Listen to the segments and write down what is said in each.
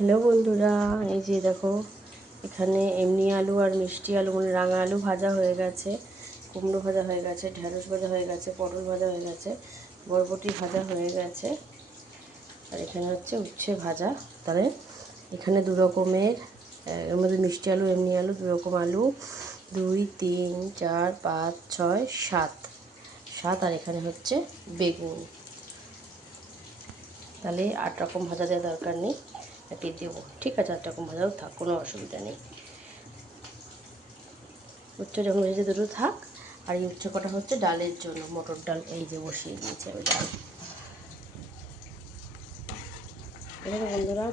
Hello বন্ধুরা, এই যে দেখো এখানে এমনি আলু আর মিষ্টি আলু মানে রাঙা আলু ভাজা হয়ে গেছে, কুমড়ো ভাজা হয়ে গেছে, ঢ্যাঁড়স ভাজা হয়ে গেছে, পটল ভাজা হয়ে গেছে, বরবটি ভাজা হয়ে গেছে, আর এখানে হচ্ছে উচ্ছে ভাজা। তাহলে এখানে দু রকমের, এর মধ্যে মিষ্টি আলু এমনি আলু দু রকম আলু, 2 3 4 5 6 7 7, আর এখানে হচ্ছে বেগুন। তাহলে 8 রকম ভাজা দেওয়ার দরকার নেই, এটি দেবো। ঠিক আছে, 8 রকম ভাজাও থাক, কোনো অসুবিধা নেই। উচ্ছে যখন ভেজে দুটো থাক। আর এই উচ্ছে কটা হচ্ছে ডালের জন্য, মটর ডাল এই যে বসিয়ে দিয়েছি আমি ডাল। ঠিক আছে বন্ধুরা,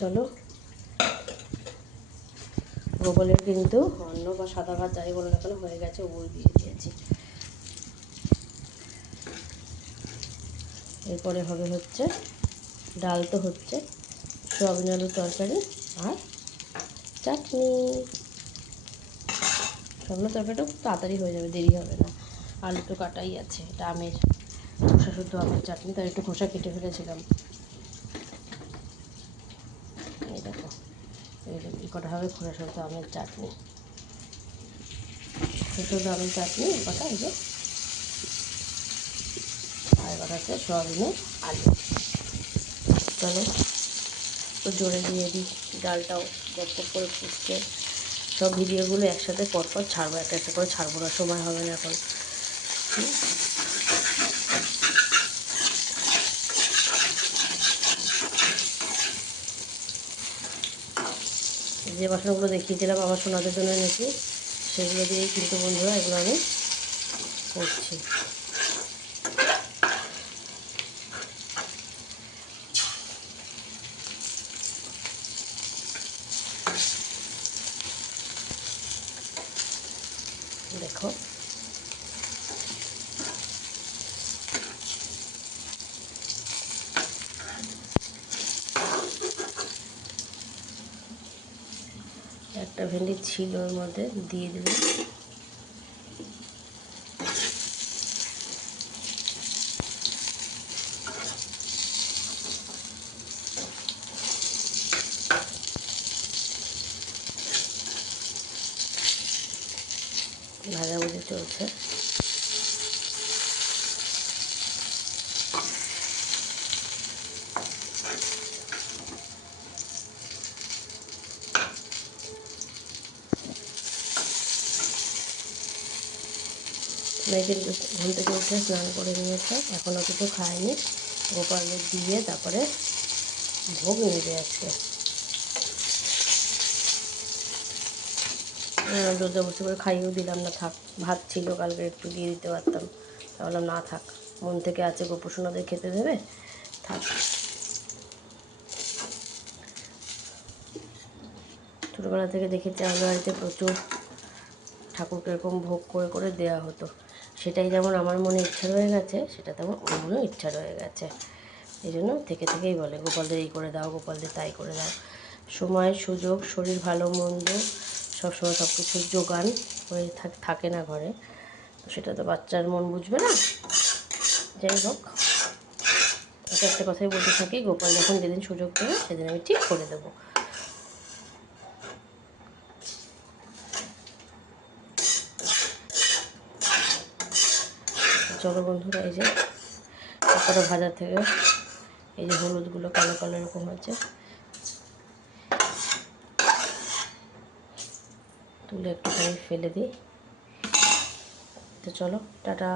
চলো। গোপালের কিন্তু অন্ন বা সাদা ভাত যাই বলো না কেন হয়ে গেছে, ওই দিয়ে দিয়েছি। এরপরে হবে হচ্ছে ডাল, তো হচ্ছে সয়াবিন আলুর তরকারি আর চাটনি। সয়াবিনের তরকারিটা খুব তাড়াতাড়ি হয়ে যাবে, দেরি হবে না। আলু তো কাটাই আছে, এটা আমের খোসা শুদ্ধ আমের চাটনি, তার একটু খোসা কেটে ফেলেছিলাম। এই দেখো, এই কটা হবে খোসা শুদ্ধ আমের চাটনি, শুদ্ধ আমের চাটনি এই কটা, এই যে। আর কটা হচ্ছে সয়াবিনের আলু। চলো তো জোরে দিয়ে দিই, ডালটাও গপ গপ করে ফুটছে। সব ভিডিওগুলো একসাথে পরপর ছাড়বো, একটা একটা করে ছাড়বো না, সময় হবে না এখন। যে বাসনগুলো দেখিয়েছিলাম আমার সোনাদের জন্য এনেছি, সেগুলো দিয়েই কিন্তু বন্ধুরা এগুলো আমি করছি। দেখো একটা ভেন্ডি ছিল ওর মধ্যে, দিয়ে দেবে। ভাজাভুজি চলছে। মেয়ে কিন্তু ঘুম থেকে উঠে স্নান করে নিয়েছে, এখনও কিছু খায়নি। গোপালকে দিয়ে তারপরে ভোগ নেবে আজকে। জোরজবরদস্তি করে খাইয়েও দিলাম না, থাক। ভাত ছিল কালকে, একটু দিয়ে দিতে পারতাম, তাহলে না থাক, মন থেকে আছে গোপসোনাদের খেতে দেবে, থাক। ছোটোবেলা থেকে দেখেছি আমাদের বাড়িতে প্রচুর ঠাকুরকে এরকম ভোগ করে করে দেওয়া হতো। সেটাই যেমন আমার মনে ইচ্ছা রয়ে গেছে, সেটা তেমন ওর মনেও ইচ্ছা রয়ে গেছে। এই জন্য থেকে থেকেই বলে গোপালদের এই করে দাও, গোপালদের তাই করে দাও। সময় সুযোগ শরীর ভালো মন্দ সবসময় সব কিছুর জোগান হয়ে থাকে না ঘরে, তো সেটা তো বাচ্চার মন বুঝবে না। যাই হোক, একটা কথাই বলতে থাকি, গোপাল যখন যেদিন সুযোগ দেবে সেদিন আমি ঠিক করে দেবো। চলো বন্ধুরা, এই যে পকোড়া ভাজা থেকে এই যে হলুদগুলো কালো কালো এরকম হয়েছে, তুলে একটুখানি ফেলে দিই। তো চলো, টাটা।